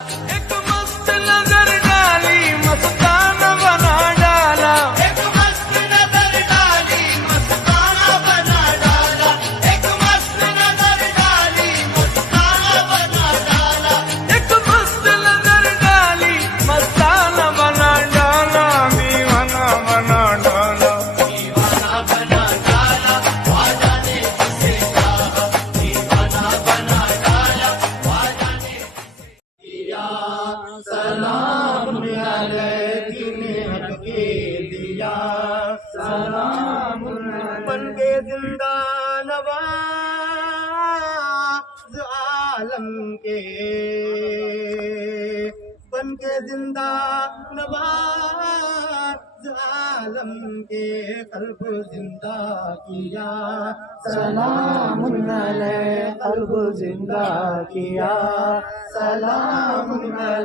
एक मस्त नजर डाली मस्ताना बना डाला, एक मस्त नजर डाली मस्ताना बना डाला, एक मस्त नजर डाली मस्ताना बना डाला, एक मस्त नजर डाली मस्ताना बना डाला, दीवाना बना डाला, दीवाना बना डाला, ख्वाजा ने किसे चाहा, दीवाना बना डाला, ख्वाजा ने दिया सलाम अलैहि के दिया सलाम बन के जिंदा नवाज आलम के, बन के जिंदा नवाज आलम के कल्ब जिंदा किया सलाम अलैहि, कल्ब जिंदा किया सलाम अलैहि।